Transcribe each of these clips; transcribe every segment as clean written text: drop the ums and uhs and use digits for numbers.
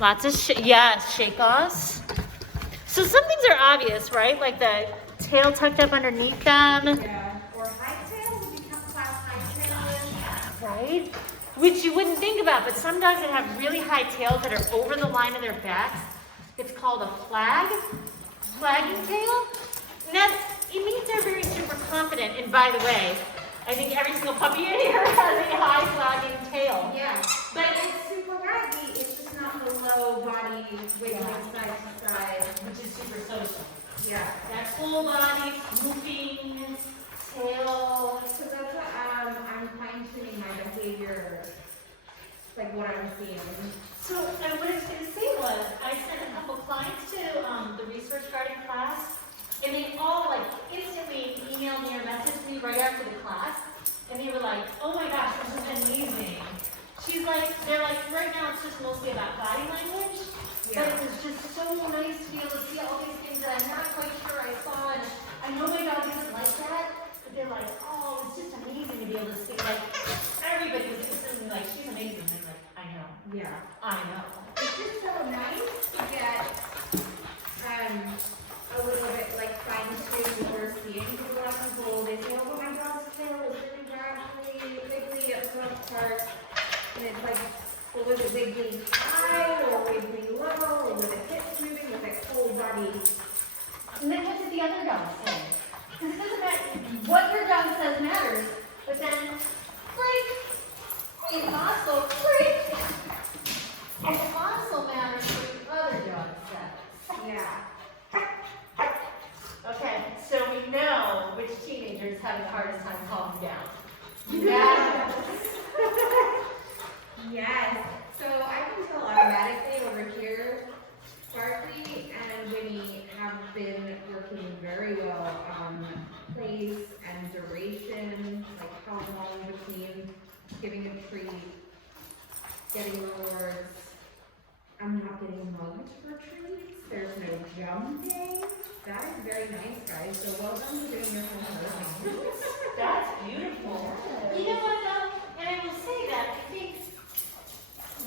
Lots of yes, shake-offs. So some things are obvious, right? Like the tail tucked up underneath them. Yeah. Or high tail, would you class high tail? Right? Which you wouldn't think about, but some dogs that have really high tails that are over the line of their backs, it's called a flagging tail. And that, it means they're very super confident. And by the way, I think every single puppy in here has a high flagging tail. Yeah, but it's super waggy. It's just not the low body wiggling side to side, Which is super social. yeah. That full body, swooping, tail. So that's what I'm fine-tuning my behavior, like what I'm seeing. So what I was going to say was, I sent a couple clients to the research guarding class, and they all like instantly emailed me or messaged me right after the class, and they were like, "Oh my gosh, this is amazing." She's like, they're like, right now it's just mostly about body language, but it was just so nice to be able to see all these things that I'm not quite sure I saw, and I know my dog isn't like that, but they're like, "Oh, it's just amazing to be able to see." Like everybody was instantly like, "She's amazing." And I'm like, "I know, Yeah. I know." It's just so nice to get a little bit like fine-tuned what we're seeing. Because a lot of people, they say, "Oh, my dog's tail is really gravelly, wiggly at some part." And it's like, well, was it wiggly high or wiggly low? Or was it hips moving? Was it whole body? And then what did the other dog say? Because it doesn't matter what your dog says matters, but then freak. It also freak. It also matters what the other dog says. Yeah. Okay, so we know which teenagers have the hardest time calming down. Yeah. Yes. So I can tell automatically over here, Sparky and Winnie have been working very well on place and duration, like how long between giving a treat, getting rewards. I'm not getting mugged for treats. There's no jumping. That is very nice, guys. So well done for doing your homework. That's beautiful. You know what though? And I will say that I think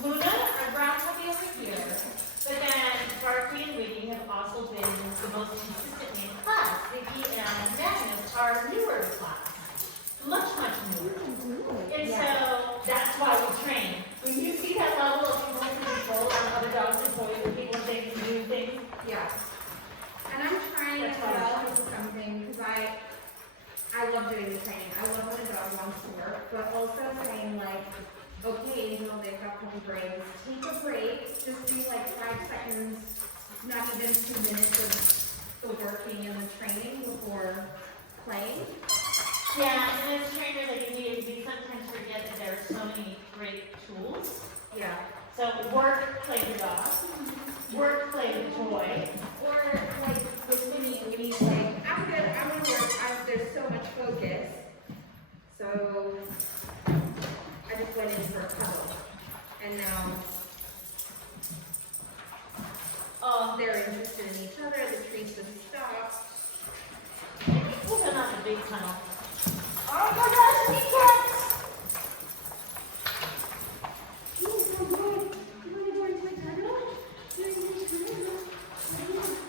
Luna, our brown puppy over here, but then Barkley and Whitney have also been the most consistently in class. Vicky and Magnus are newer to class. Much newer. And so that's why we train. When you see that level of emotional control on other dogs and toys and people and things and doing things, Yeah. And I'm trying as well into something because I love doing the training. I love when a dog wants to work, but also saying like, okay, you know, they've got puppy brains, take a break, just do like 5 seconds, not even 2 minutes of the working and the training before playing. yeah, and as trainers, I think we sometimes forget that there are so many great tools. Yeah. So work, play your dog. Work, play the toy. Or like with Winnie, Winnie's like, I'm gonna work, there's so much focus. So I just went in for a cuddle. And now they're interested in each other, the treats just stopped. We'll turn on the big tunnel. Oh my gosh, big cats! Oh, so good. You wanna go into a tunnel? You wanna go into a tunnel?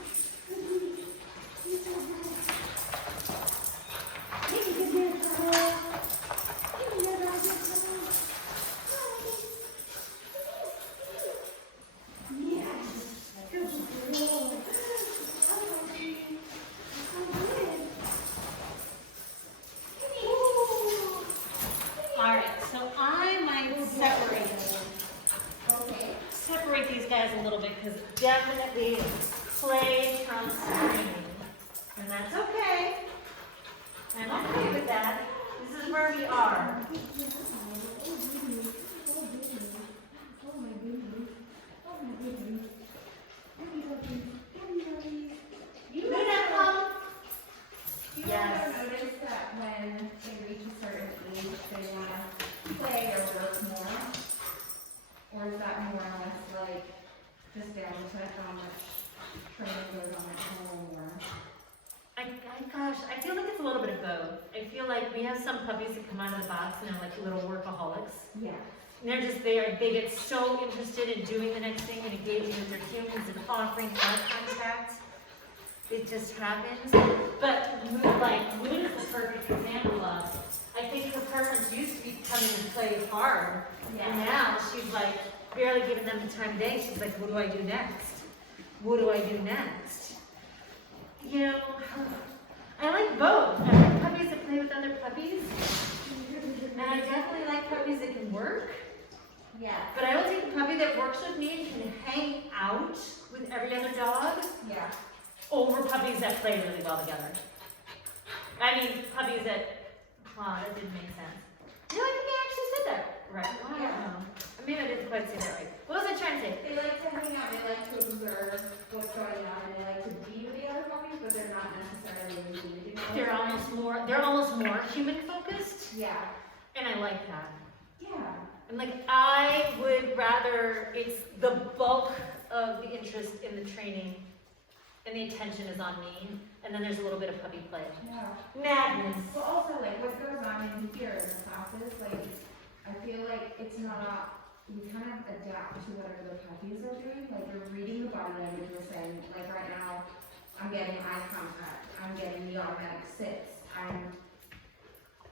Alright, so I might separate these guys a little bit because definitely play trumps screaming. And that's okay. I'm okay with that. This is where we are. You know that, Mom? You Yes. also notice that when they reach a certain age, they want to play or work more? Or is that more or less like just down to how much training goes on at home or? Gosh, I feel like it's a little bit of both. I feel like we have some puppies that come out of the box and they're like little workaholics. Yeah. And they get so interested in doing the next thing and engaging with their humans and offering eye contact. It just happens. But Moon is the perfect example of, I think her preference used to be coming and play hard. And now she's like barely giving them the time of day. She's like, what do I do next? What do I do next? You know, I like both. I like puppies that play with other puppies. And I definitely like puppies that can work. Yeah. But I will take a puppy that works with me and can hang out with every other dog Yeah. over puppies that play really well together. I mean, puppies that, that didn't make sense. No, I think I actually said that right. Wow. Yeah. Maybe I didn't quite say that right. What was I trying to say? They like to hang out, they like to observe what's going on, and they like to be with the other puppies, but they're not necessarily engaging. They're almost more human focused, Yeah. and I like that. Yeah. And like, I would rather it's the bulk of the interest in the training and the attention is on me, and then there's a little bit of puppy play. Yeah. Madness. But also, like, what goes on in here in the classes, like, I feel like it's not, we kind of adapt to whatever the puppies are doing. Like, we're reading the body language, we're saying, like, right now, I'm getting eye contact, I'm getting the automatic sits, I'm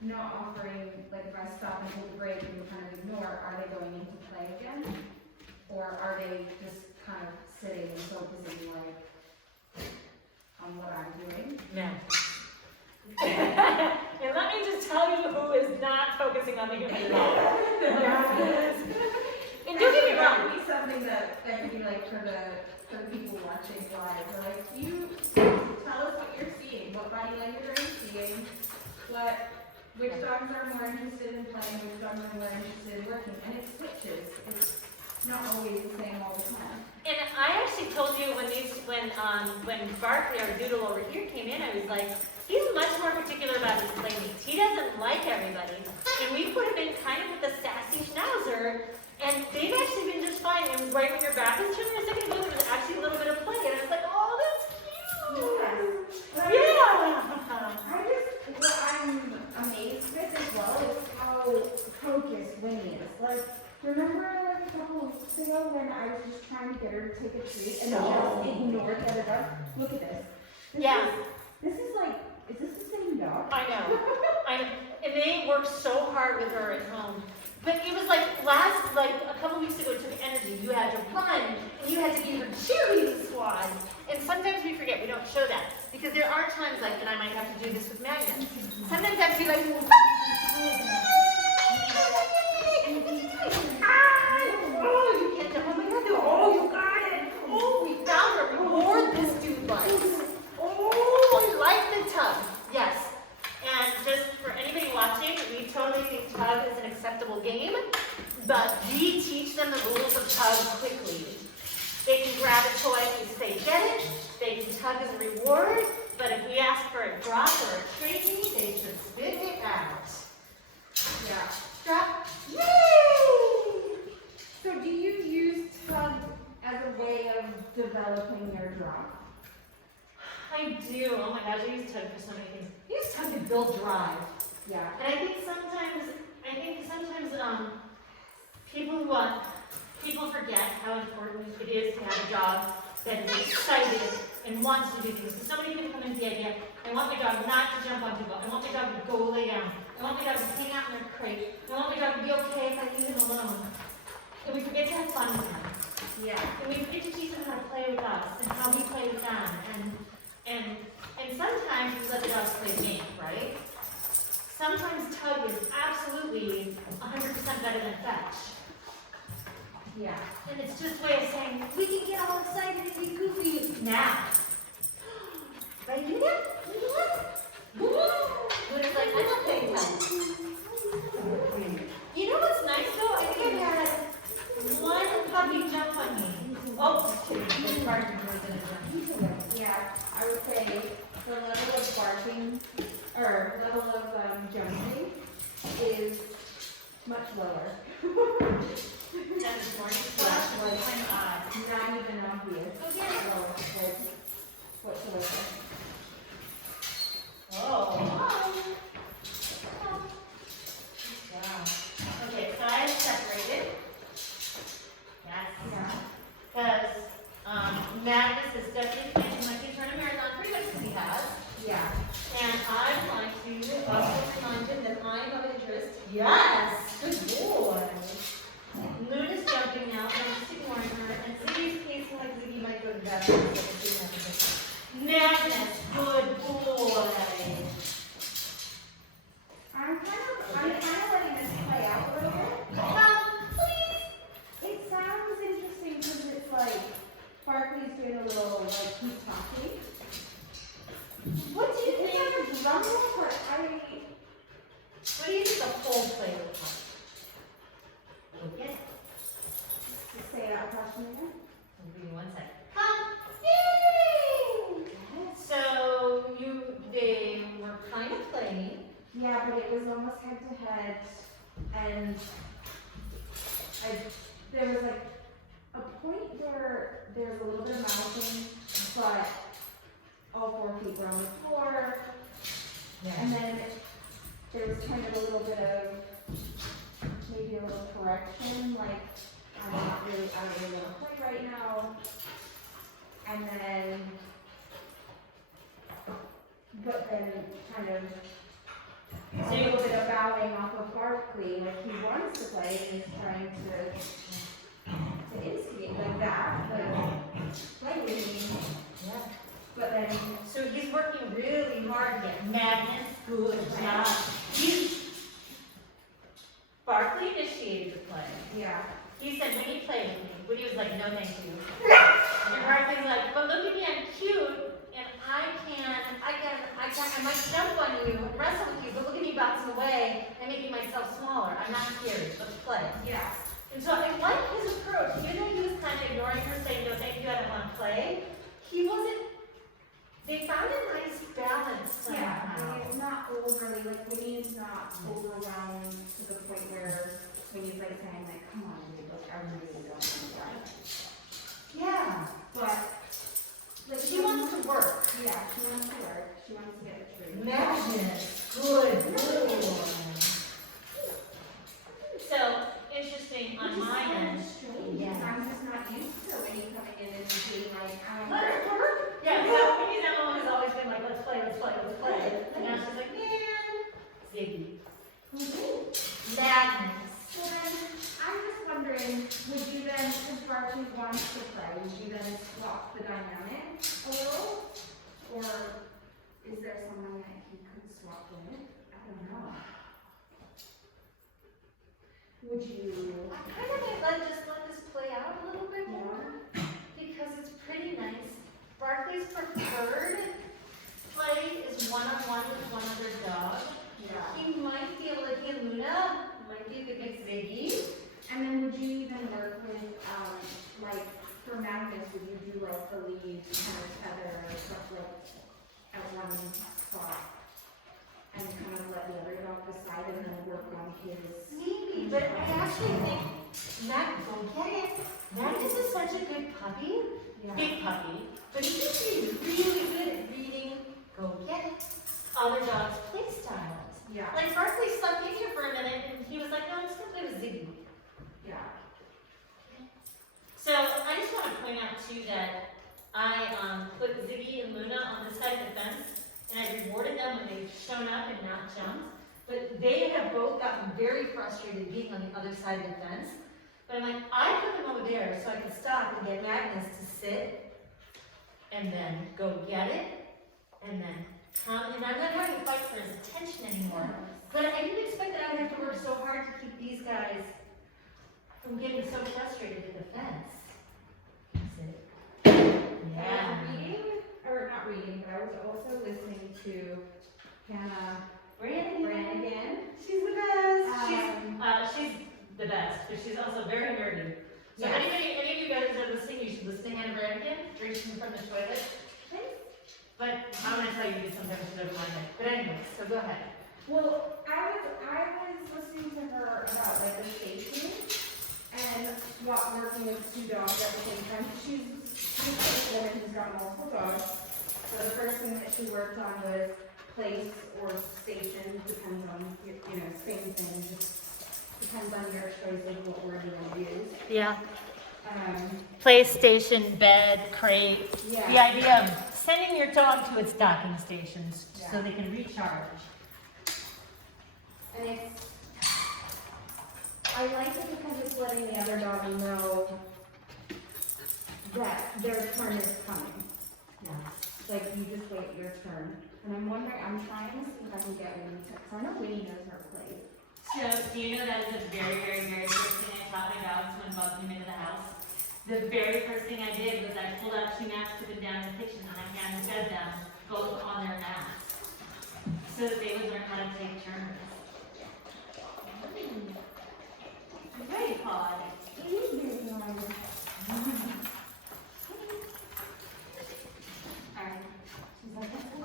not offering, like, if I stop and take a break and we kind of ignore, are they going into play again? Or are they just kind of sitting and focusing, like, on what I'm doing? No. And let me just tell you who is not focusing on the human at all. And don't get me wrong. That would be something that could be like for the people watching live. Or like, you tell us what you're seeing, what body language are you seeing, which dogs are more interested in playing, which dogs are more interested in working, and it switches. It's not always the same all the time. And I actually told you when Barkley, our doodle over here, came in, I was like, he's much more particular about his play needs. He doesn't like everybody. And we put him in kind of with a sassy schnauzer, and they've actually been just fine. And right when your back was turned a second ago, there was actually a little bit of play, and I was like, oh, that's cute. Yeah. What I'm amazed with as well is how focused Winnie is. Like, remember like a couple of weeks ago when I was just trying to get her to take a treat and just ignored the other dog? Look at this. This is like, is this the same dog? I know. And they worked so hard with her at home. But it was like a couple weeks ago, it took energy. You had to run, and you had to be her cheerleading squad. And sometimes we forget, we don't show that. Because there are times like, and I might have to do this with Magnus. Sometimes I have to be like, oh, you can't jump on my head. Oh, you got it. Oh, we found a reward this dude likes. Oh, I like the tug. Yes. And just for anybody watching, we totally think tug is an acceptable game, but we teach them the rules of tug quickly. They can grab a toy if we say get it, they can tug as a reward, but if we ask for a drop or a treat, they should spit it out. Yeah. Drop. Yay! So do you use tug as a way of developing your drop? I do. Oh my gosh, I use tug for so many things. I use tug to build drive. Yeah. And I think sometimes people forget how important it is to have a dog that is excited and wants to do things. So somebody can come in with the idea, I want my dog not to jump onto the ball. I want my dog to go lay down. I want my dog to hang out in their crate. I want my dog to be okay if I leave him alone. And we forget to have fun with them. Yeah. And we forget to teach them how to play with us and how we play with them. And sometimes we let the dogs play the game, right? Sometimes tug is absolutely 100% better than fetch. Yeah. And it's just a way of saying, we can get all excited and be goofy now. Ready to do that? Can you do that? But it's like, I'm not playing tug. You know what's nice though? I think I've had one puppy jump on me. Oh, just kidding. It's hard to do it. Yeah, I would say the level of barking, or level of jumping is much lower. That is morning slash was Not even obvious. Oh, yeah. Like, whatsoever. Oh. Wow. Okay, so I have separated. Magnus is definitely planning like to run a marathon pretty much as he has. Yeah. And I'd like to also remind him that I am of interest. Yes! Good boy! Luna's jumping now, so I'm just ignoring her. And Ziggy's pacing like Ziggy might go to the bathroom. Magnus, good boy! I'm kind of letting this play out a little bit. Please! It sounds interesting because it's like Barkley's doing a little like he's talking. What do you It's think? kind of rumble, but What do you think the whole play looks like? Okay. just say that question again. Give me 1 second. Yay! So they were kind of playing. Yeah, but it was almost head to head, and there was like a point where there was a little bit of mouthing, but all 4 feet were on the floor, and then there was kind of a little bit of maybe a little correction, like I don't really want to play right now, and then, but then kind of a little bit of bowing off of Barkley, like he wants to play and he's trying to instigate like that, but play with me. Yeah. But then, So he's working really hard to get Magnus. Good job. Barkley initiated the play. yeah, He said, when he played with me, Woody was like, no thank you. And Barkley's like, but look at me, I'm cute, and I might jump on you and wrestle with you, but look at me bouncing away and making myself smaller. I'm not scared, let's play. yeah, And so I like his approach. Even though he was kind of ignoring her, saying, no thank you, I don't want to play, he wasn't, they found a nice balance yeah. I somehow. mean, it's not overly, like Winnie is not overwhelmed to the point where when he's like saying like, come on, dude, like I really don't want to die. Yeah. But like She wants to work. Yeah, she wants to work. She wants to get the truth. Magnus, good boy. So, interesting on my end. Yeah. I'm just not used to Winnie coming in and being like, I don't work. Yeah, so Winnie's Emma has always been like, let's play, let's play, let's play. And now she's like, man, Ziggy. Magnus. So then, I'm just wondering, would you then, if Barkley wants to play, would you then swap the dynamic a little? Or is there someone that he could swap with? I don't know. Would you? I kind of might just let this play out a little bit more because it's pretty nice. Barkley's preferred play is one-on-one with one other dog. Yeah. He might feel like he and Luna might be a bit against Ziggy. And then would you even work with, like, for Magnus, would you do like the lead kind of tether or stuff like at one spot? And kind of let the other dog decide and then work on his. Maybe, but I actually think Magnus will get it. Magnus is such a good puppy, Yeah. big puppy, but he can be really good at reading, go get it, other dogs' play styles. Yeah. Like Barkley stuck in here for a minute and he was like, no, I'm just gonna play with Ziggy. Yeah. So I just want to point out too that I put Ziggy and Luna on this side of the fence, and I rewarded them when they've shown up and not jumped. But they have both gotten very frustrated being on the other side of the fence. But I'm like, I put them over there so I could stop and get Magnus to sit, and then go get it, and then come. And I'm not having to fight for his attention anymore. But I didn't expect that I would have to work so hard to keep these guys from getting so frustrated at the fence. Yeah. Reading, or not reading, but I was also listening to Hannah Brannigan. Brannigan. She's the best. Um, She's the best, but she's also very nerdy. So Yes. any of you guys that are listening, you should listen to Hannah Brannigan, drinking from the toilet. But I'm gonna tell you sometimes she doesn't mind it. But anyway, so go ahead. Well, I was listening to her about like the station and working with 2 dogs at the same time. She's a woman who's got multiple dogs. So the first thing that she worked on was place or station, depends on same thing, just depends on your choice of what word you want to use. Yeah. PlayStation, bed, crate. Yeah. The idea of sending your dog to its docking stations so Yeah. they can recharge. And I like it because it's letting the other dog know that their turn is coming. Yeah. Like, you just wait your turn. And I'm wondering, I'm trying to see if I can get Winnie to, because I know Winnie knows her place. So, do you know that is the very, very, very first thing I taught my dogs when Bub came into the house? The very first thing I did was I pulled out 2 mats, took them down in the kitchen, and I hand fed them both on their mats. So that they would learn how to take turns. Hey, Pod. Alright.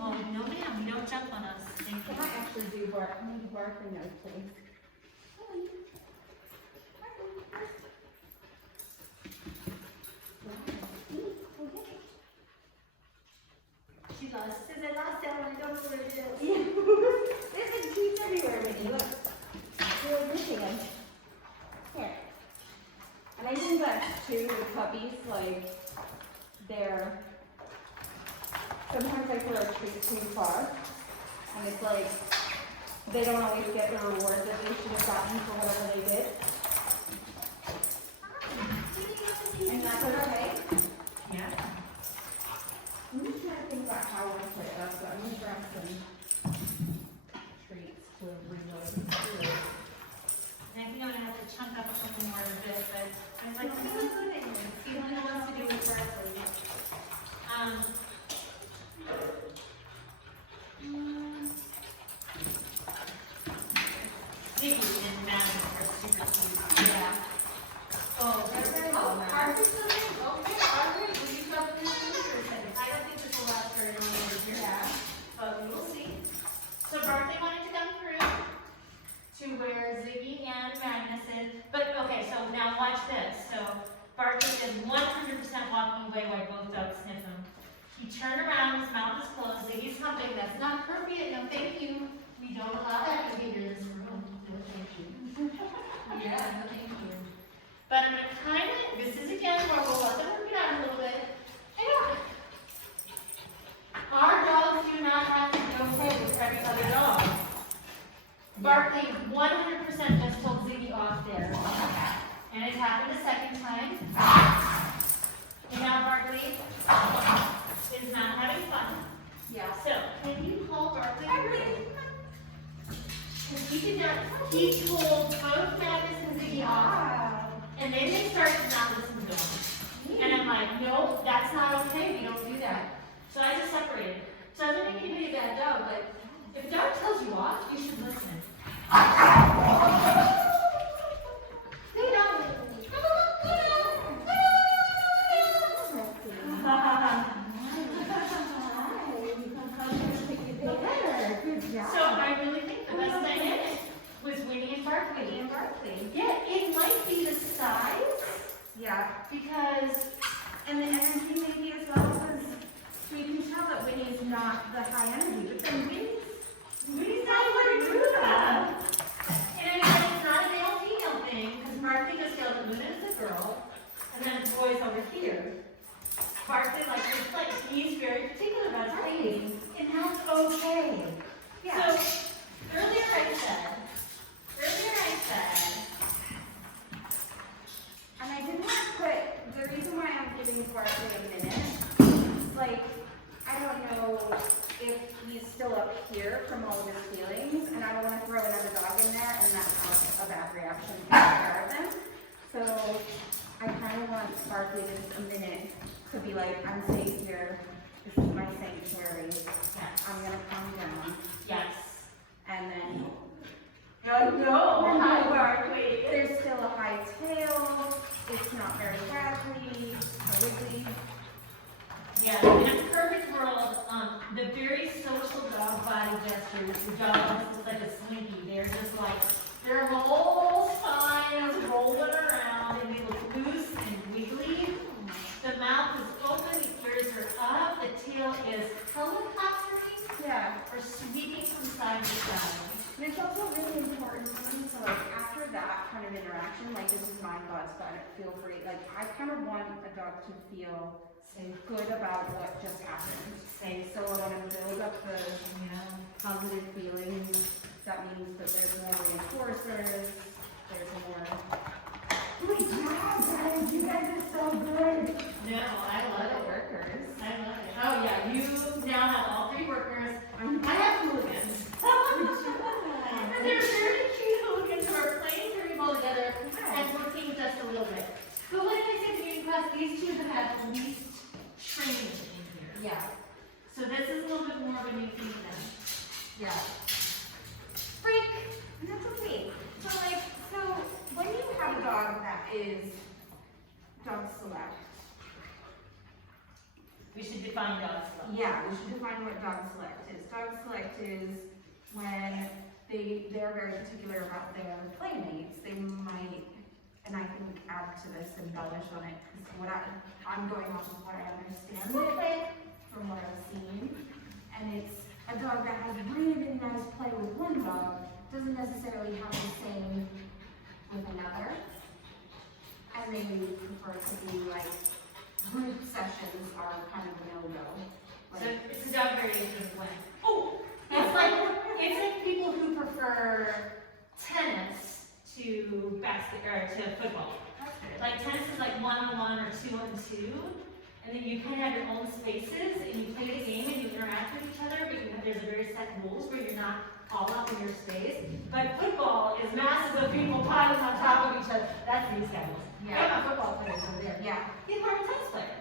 Oh, no ma'am, you don't jump on us. Thank Can you. I actually do bark? I need to bark for no, please. She lost. Since I lost that one, I don't know where it is. Yeah. There's a teeth everywhere, Winnie. Look. You're missing them. Here. And I think that too with puppies, like, they're, sometimes I throw a treat too far. And it's like, they don't always get the reward that they should have gotten for whatever they did. And that's okay. Yeah. I'm just trying to think about how I want to play it up, so I'm gonna grab some treats to reload. And I think I'm gonna have to chunk up something more a bit, but I was like, see what it wants to do with Berkeley. Ziggy and Madden are super cute. Yeah. Oh, they're very well. Are we still in? Okay, are we? Will you come to this for a second? I don't think this will last very long over here. Yeah. But we will see. So Berkeley wanted to come through to where Ziggy and Magnus is. But okay, so now watch this. So Berkeley is 100% walking away while both dogs sniff him. He turned around, his mouth is closed, Ziggy's humping. That's not appropriate. No, thank you. We don't allow that behavior in this room. No, thank you. Yeah, no, thank you. But I'm gonna kind of, this is again where we'll let them work it out a little bit. Hang on. Our dogs do not have to go play with every other dog. Berkeley 100% just told Ziggy off there. And it happened a second time. And now Berkeley is not having fun. Yeah. So, can you call Berkeley? Because he did not, he told both Magnus and Ziggy off. Wow. And then they started to not listen to him. And I'm like, no, that's not okay. We don't do that. So I just separated. So I don't make anybody a bad dog, but if a dog tells you off, you should listen. Hey, dog. Good job. So I really think the best dynamic was Winnie and Berkeley. and Barkley. Yeah, it might be the size Yeah. because And the energy maybe as well, because we can tell that Winnie is not the high energy, but then Winnie's not even do that. And I mean, it's not a male-female thing because Berkeley just feels that Luna is a girl and then it's boys over here. Berkeley likes his place. He's very particular about his cleaning, and that's okay. yeah. So earlier I said, And I did want to put, the reason why I'm giving Barkley a minute, like, I don't know if he's still up here from all of his feelings, and I don't want to throw another dog in there and not have a bad reaction to take care of them. So I kind of want Barkley just a minute to be like, I'm safe here, this is my sanctuary, I'm gonna calm down, yes. and then Oh no, hi Berkeley. there's still a high tail, it's not very rattly, or wiggly. Yeah, in a perfect world, the very social dog body gestures, the dogs look like a slinky. They're just like, their whole spine is rolling around and they look loose and wiggly. The mouth is open, the ears are up, the tail is helicoptering Yeah, or sweeping from side to side. and it's also really important for me to like, after that kind of interaction, like this is my thoughts, but feel free, like I kind of want a dog to feel good about what just happened. So I want to build up the positive feelings. That means that there's more reinforcers, there's more. Good job, guys! You guys are so good! No, I love it. Workers. I love it. Oh yeah, you now have all 3 workers. I have hooligans. And they're very cute hooligans who are playing very well together and working just a little bit. But when I say community class, these 2 have had least training in here. Yeah. So this is a little bit more of a new thing for them. Yeah. Freak! And that's okay. So when you have a dog that is dog select, We should define dog select. yeah, we should define what dog select is. Dog select is when they're very particular about their playmates. They might, and I can add to this, embellish on it, because I'm going off of what I understand from what I've seen. And it's a dog that has really nice play with one dog, doesn't necessarily have the same with another. And they prefer to be like, group sessions are kind of a no-go. So it's a dog variation of when. Oh! It's like people who prefer tennis to to football. Like tennis is like 1-on-1 or 2-on-2, and then you kind of have your own spaces and you play the game and you interact with each other, but there's very set rules where you're not all up in your space. But football is massive of people piling on top of each other. That's these guys. Yeah. I'm a football player over there. Yeah. He's more of a tennis player.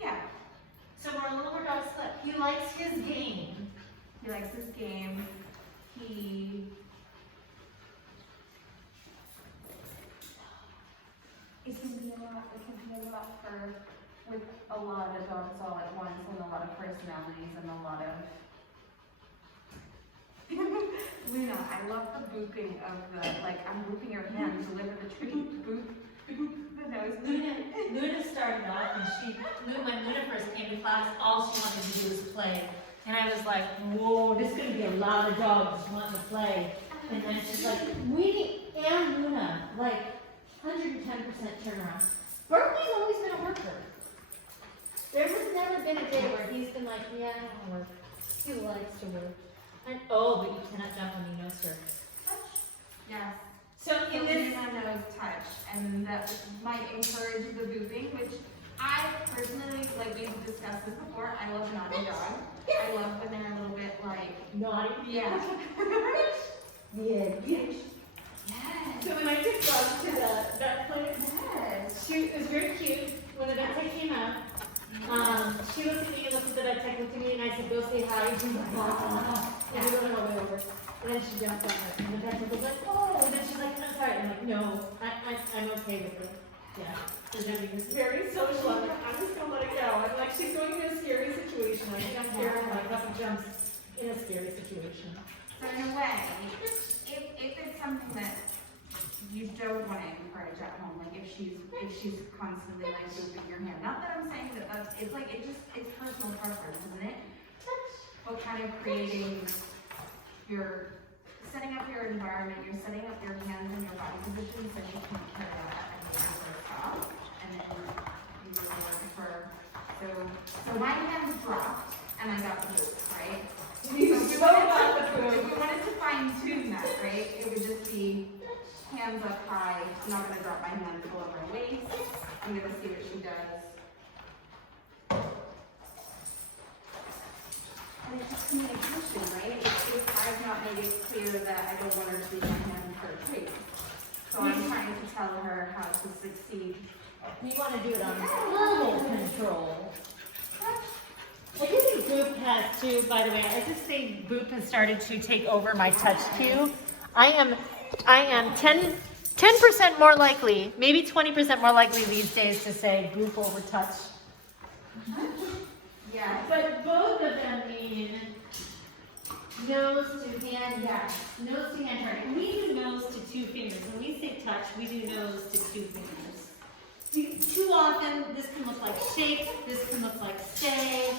Yeah. So we're a little more dog split. He likes his game. He likes this game. It can be a lot with a lot of dogs all at once and a lot of personalities and a lot of Luna, I love the booping of the, like, I'm booping your hand, deliver the treat, boop, boop, the nose. Luna started off and when Luna first came to class, all she wanted to do was play. And I was like, whoa, this is going to be a lot of dogs wanting to play. And then she's like, we and Luna, like 110% turnaround. Berkeley's always been a worker. There has never been a day where he's been like, yeah, I don't want to work. He likes to work. And oh, but you cannot jump on me, no sir. Yes. So in this, Luna knows touch, and that might encourage the booping, which I personally, like we've discussed this before, I love naughty dog. I love when they're a little bit like, naughty. yeah. Yeah. Yes. So when I took dogs to that clinic, Yes. it was very cute. When the vet tech came out, she looked at me and looked at the vet tech, looked at me, and I said, go say hi. She's like, oh. And we went all the way over. And then she jumped on her. And the vet tech was like, oh. And then she's like, I'm sorry. I'm like, no, I'm okay with it. Yeah. So Debbie was very social. I'm like, I'm just going to let it go. I'm like, she's going in a scary situation. I think I'm terrified about the jumps in a scary situation. So in a way, if it's something that you don't want to encourage at home, like if she's constantly like booping your hand, not that I'm saying that it's like it's personal preference, isn't it? But kind of creating setting up your environment, you're setting up your hands and your body position so you can carry that and you have to stop, and then you really prefer. So my hands dropped and I got the boot, right? So if we wanted to fine tune that, right, it would just be hands up high. I'm not going to drop my hands below my waist. I'm going to see what she does. And it's just communication, right? If I've not made it clear that I don't want her to leave my hand for a treat. So I'm trying to tell her how to succeed. You want to do it on verbal control. I do think Boop has too, by the way. I just think Boop has started to take over my touch too. I am 10% more likely, maybe 20% more likely these days to say Boop over touch. Yeah. But both of them mean nose to hand, yeah, nose to hand target. We do nose to 2 fingers. When we say touch, we do nose to 2 fingers. Too often, this can look like shake, this can look like stay.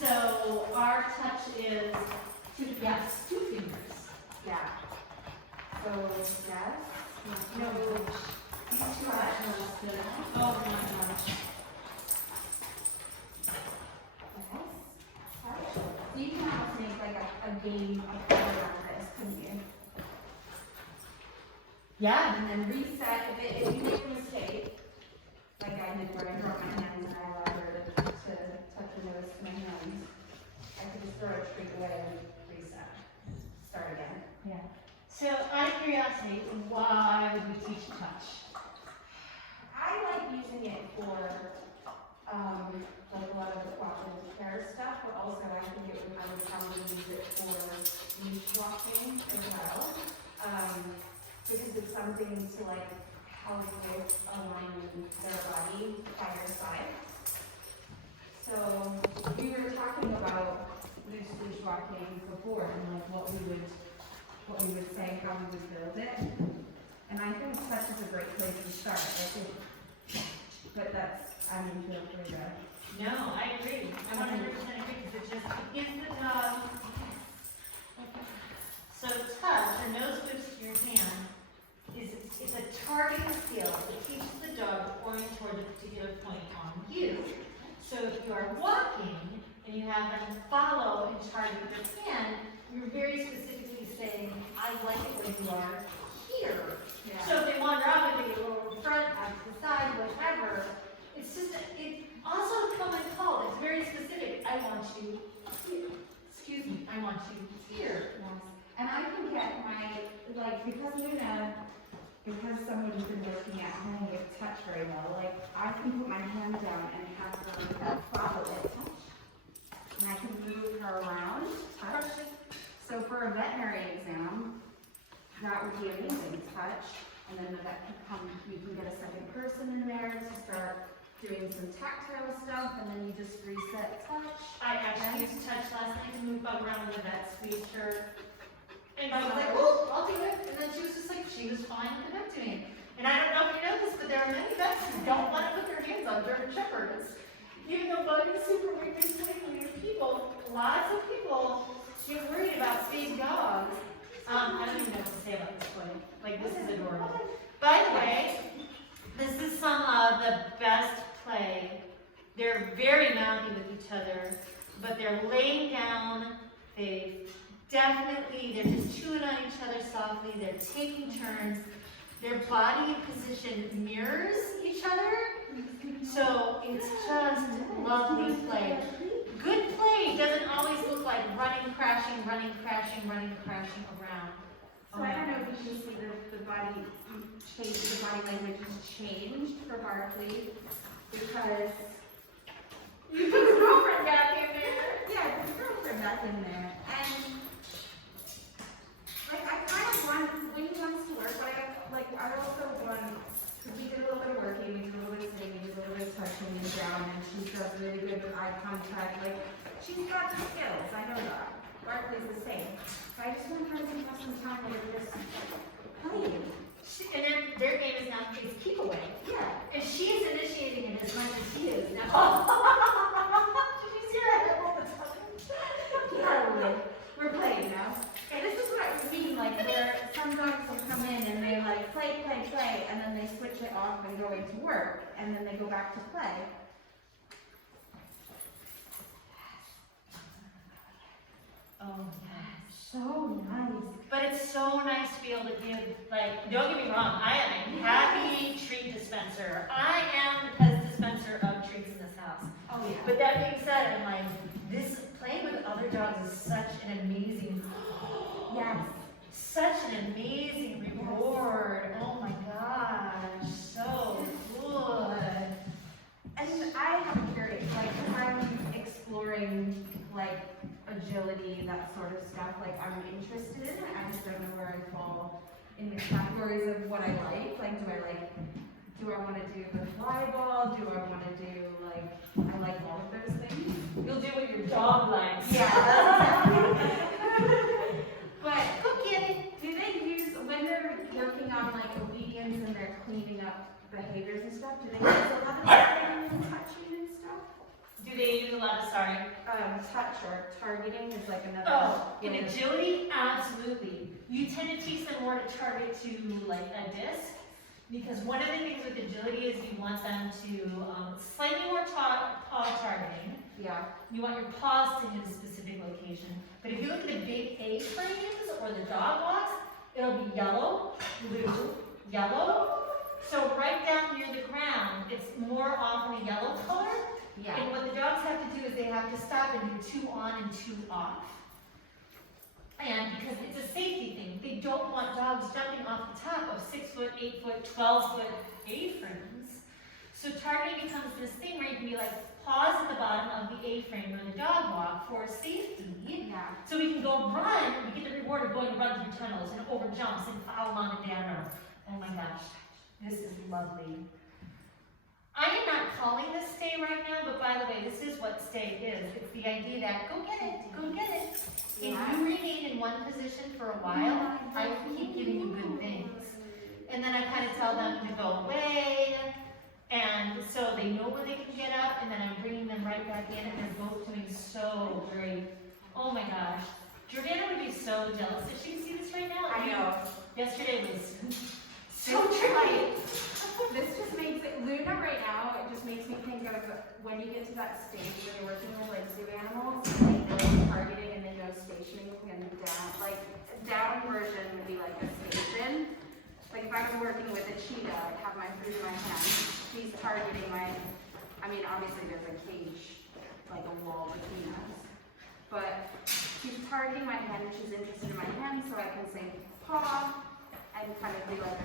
So our touch is 2 fingers. Yeah. So yes. No. These two are good. Oh my gosh. So you can almost make like a game of color on this, couldn't you? Yeah. And then reset, if you make a mistake, like I did where I broke my hand and I allowed her to touch the nose to my hands, I could just throw it straight away and reset, start again. Yeah. So out of curiosity, why would we teach touch? I like using it for, like a lot of the cooperative care stuff, but also I think I would probably use it for leash walking as well. Because it's something to like help with aligning their body by their side. So we were talking about leash walking before and like what we would say, how we would build it. And I think touch is a great place to start. But that's, I mean, feel free to. No, I agree. I 100% agree because it just begins the dog. So touch, or nose whips to your hand, is a targeting skill that teaches the dog to orient toward a particular point on you. So if you are walking and you have them follow and target with their hand, you're very specifically saying, I like it when you are here. Yeah. So if they wander out, maybe a little in front, out to the side, whatever, it's just, it also come and call. It's very specific. I want you here. Excuse me, I want you here. Yes. And I can get my, like, because someone's been working at home with touch very well, like, I can put my hand down and have her follow it. And I can move her around, touch. So for a veterinary exam, that would be amazing, touch. And then the vet can come, you can get a second person in there to start doing some tactile stuff, and then you just reset touch. I actually used touch last night to move Bug around with that squeezed her. And I was like, oh, I'll do it. And then she was just like, she was fine with the vet doing it. And I don't know if you know this, but there are many vets who don't want to put their hands on German Shepherds. Even though Bug is super weak and sleeping with people, lots of people get worried about seeing dogs. I don't even know what to say about this toy. Like, this is adorable. By the way, this is some of the best play. They're very mouthy with each other, but they're laying down. They're just chewing on each other softly. They're taking turns. Their body position mirrors each other. So it's just lovely play. Good play doesn't always look like running, crashing around. So I don't know if you can see the body change, the body language has changed for Barkley because You put your girlfriend back in there. yeah, there's a girlfriend back in there. And like I kind of want when he wants to work, but I also want because we did a little bit of working, we did a little bit of sitting, we did a little bit of touching and down, and she does really good with eye contact. Like she's got the skills, I know that. Barkley's the same. But I just want her to have some time with this playing. And their game is now is keep away. Yeah. And she is initiating it as much as he is now. Did you see that all the time? Yeah, we're playing now. And this is what I mean, like where some dogs will come in and they like play, and then they switch it off and go into work, and then they go back to play. Oh, yes. So nice. But it's so nice to be able to give, like, don't get me wrong, I am a happy treat dispenser. I am the pet dispenser of treats in this house. Oh yeah. But that being said, I'm like, this playing with other dogs is such an amazing, Yes. such an amazing reward. Oh my gosh, so good. And I have a curious, like, if I'm exploring, like, agility, that sort of stuff, like, I'm interested in it. I just don't know where I fall in the categories of what I like. Like, do I want to do the fly ball? Do I want to do, like, I like all of those things. You'll do what your dog likes. Yeah, that's But Cookie. do they use, when they're working on, like, obedience and they're cleaning up behaviors and stuff, do they use a lot of touching and stuff? Do they use a lot of, sorry? Touch or targeting is like another. Oh, in agility, absolutely. You tend to teach them more to target to like a disc. Because one of the things with agility is you want them to, slightly more paw targeting. Yeah. You want your paws to hit a specific location. But if you look at the big A-frames or the dog walks, it'll be yellow, blue, yellow. So right down near the ground, it's more often a yellow color. Yeah. And what the dogs have to do is they have to stop and do 2 on and 2 off. And because it's a safety thing, they don't want dogs jumping off the top of 6 foot, 8 foot, 12 foot A-frames. So targeting becomes this thing where you can be like, pause at the bottom of the A-frame or the dog walk for safety. Yeah. So we can go run, we get the reward of going to run through tunnels and over jumps and foul mom and dad or, oh my gosh, this is lovely. I am not calling this stay right now, but by the way, this is what stay is. It's the idea that go get it, go get it. If you remain in one position for a while, I will keep giving you good things. And then I kind of tell them to go away, and so they know when they can get up, and then I'm bringing them right back in, and they're both doing so great. Oh my gosh. Jordana would be so jealous if she could see this right now. I know. Yesterday was so tricky. This just makes it, Luna right now, it just makes me think of when you get to that stage where you're working with like zoo animals, like no targeting and then no stationing and down, like down version would be like a station. Like if I was working with a cheetah, I'd have my food in my hand, she's targeting I mean obviously there's a cage, like a wall between us, but she's targeting my hand, she's interested in my hand, so I can say paw, and kind of be like,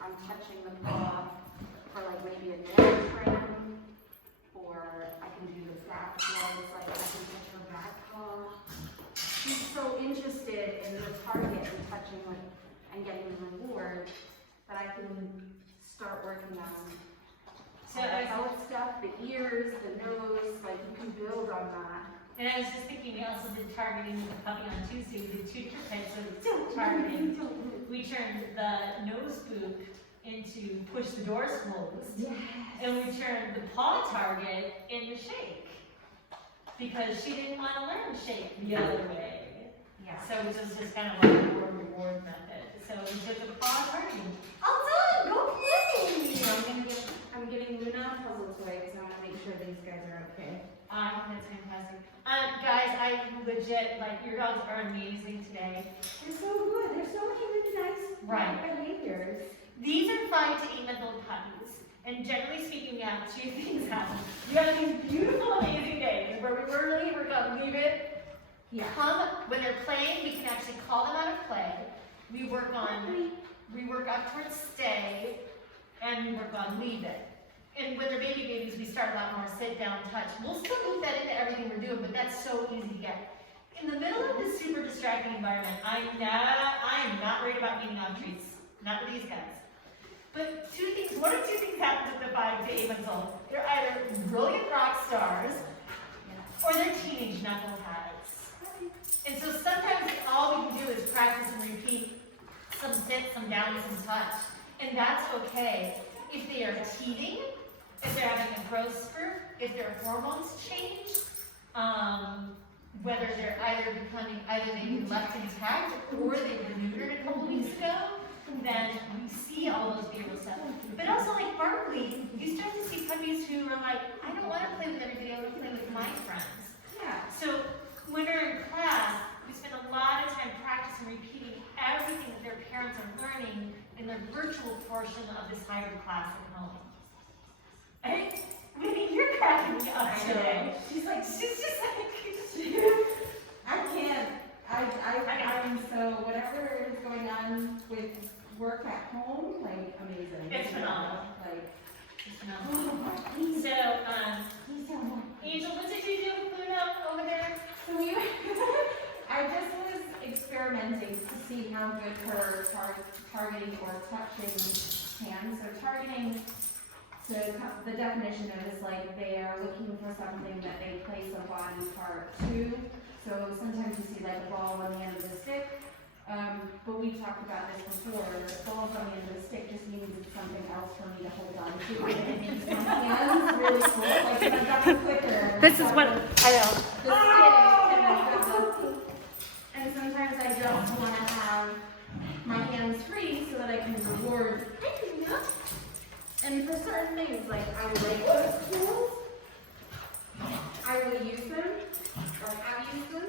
I'm touching the paw for like maybe a minute frame, or I can do the back legs, like I can touch her back paw. She's so interested in the target and touching it and getting the reward that I can start working on So the I health stuff, the ears, the nose, like you can build on that. And I was just thinking, we also did targeting with the puppy on Tuesday. We did 2 different types of targeting. We turned the nose boop into push the doors closed. Yes. And we turned the paw target into shake. Because she didn't want to learn shake the other way. Yeah. So it was just kind of like a reward method. So we took the paw targeting. All done! Go play! So I'm getting Luna a puzzle toy because I want to make sure these guys are okay. That's fantastic. Guys, I legit, like, your dogs are amazing today. They're so good. There's so many really nice Right. behaviors. These are 5 to 8-month-old puppies. And generally speaking, we have 2 things happen. You have these beautiful, amazing days where we really work on leave it. Yeah. Come, when they're playing, we can actually call them out of play. We work up towards stay, and we work on leave it. And when they're babies, we start a lot more sit down, touch. We'll still move that into everything we're doing, but that's so easy to get. In the middle of this super distracting environment, I am not worried about beating on treats. Not with these guys. But 2 things, 1 or 2 things happen with the 5 to 8 months old. They're either brilliant rock stars, or they're teenage knuckleheads. And so sometimes all we can do is practice and repeat some sit, some down, some touch. And that's okay. If they are teething, if they're having a growth spurt, if their hormones change, whether they're either they've been left intact or they've been neutered a couple weeks ago, then we see all those behavioral stuff. But also like Barkley, you start to see puppies who are like, I don't want to play with everybody, I want to play with my friends. Yeah. So when they're in class, we spend a lot of time practicing repeating everything that their parents are learning in their virtual portion of this hybrid class at home. Right? Winnie, you're cracking me up today. She's just like, I can't. I'm so, whatever is going on with work at home, like, amazing. It's phenomenal. Like, It's phenomenal. So, Angel, what did you do with Luna over there? so I just was experimenting to see how good her targeting or touching can. So targeting, so the definition of it is like they are looking for something that they place a body part to. So sometimes you see like a ball on the end of the stick. But we talked about this before. Balls on the end of the stick just means it's something else for me to hold on to. And it makes my hands really cool. Like if I've got the clicker. This is what I know. The stick and I've got the, and sometimes I just want to have my hands free so that I can reward And for certain things, like I like those tools, I will use them, or have used them.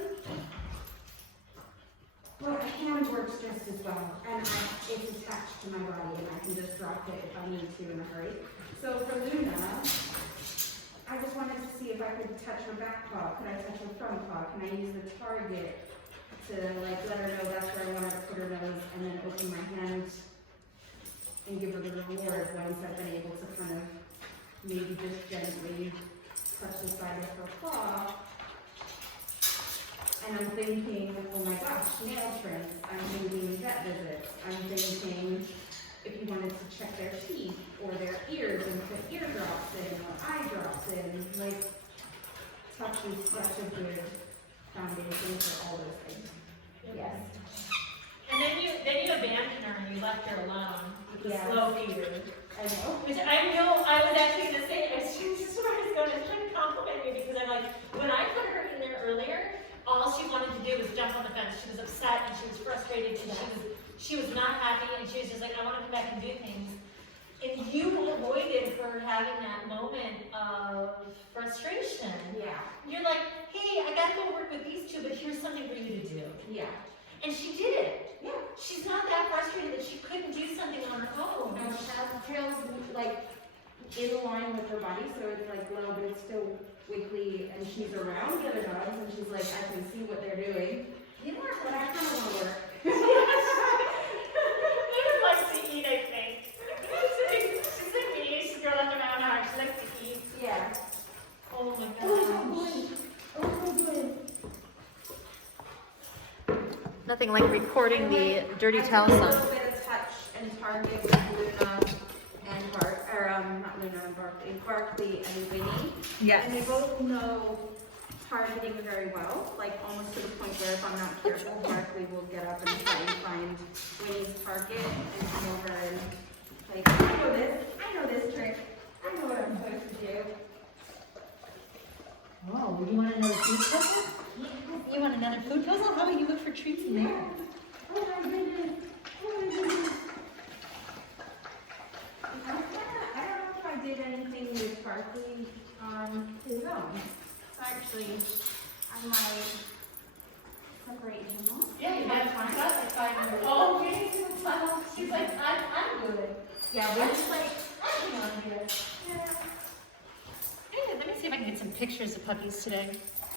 Well, a hand works just as well, and it's attached to my body, and I can just drop it if I need to in a hurry. So for Luna, I just wanted to see if I could touch her back paw. Could I touch her front paw? Can I use the target to like let her know that's where I want to put her nose, and then open my hand and give her the reward once I've been able to kind of maybe just gently touch the side of her paw. And I'm thinking, oh my gosh, nail trims. I'm thinking vet visits. I'm thinking if you wanted to check their teeth or their ears and put ear drops in or eye drops in, like touch is such a good foundation for all those things. Yes. And then you abandoned her and you left her alone with the Yes. slow feeder. I know. Which I know I was actually gonna say, as soon as I was going to try to compliment me because I'm like, when I put her in there earlier, all she wanted to do was jump on the fence. She was upset and she was frustrated and she was not happy and she was just like, I want to come back and do things. And you avoided her having that moment of frustration. Yeah. You're like, hey, I gotta go work with these two, but here's something for you to do. Yeah. And she did it. Yeah. She's not that frustrated that she couldn't do something on her own. No, she has the tails like in line with her body, so it's like a little bit still wiggly, and she's around the other dogs, and she's like, I can see what they're doing. You know what? I kind of want to work. Luna likes to eat, I think. She's like me. She's girl up around her. She likes to eat. Yeah. Oh my Oh, gosh. good. Oh, good. Nothing like recording the dirty towel I did a song. little bit of touch and target with Luna and not Luna and Barkley and Winnie. Yes. And they both know targeting very well, like almost to the point where if I'm not careful, Barkley will get up and try and find Winnie's target and come over and like, I know this trick, I know what I'm supposed to do. Oh, you want another food puzzle? You want another food puzzle? How about you look for treats in there? Oh my goodness. Oh my goodness. I don't know if I did anything with Barkley on his own. So actually, I might separate him off. Yeah, you had time. That's like 5 minutes. Oh, you're into the tunnel. She's like, I'm good. Yeah, I'm we're just like, I'm on here. yeah. Hey, let me see if I can get some pictures of puppies today.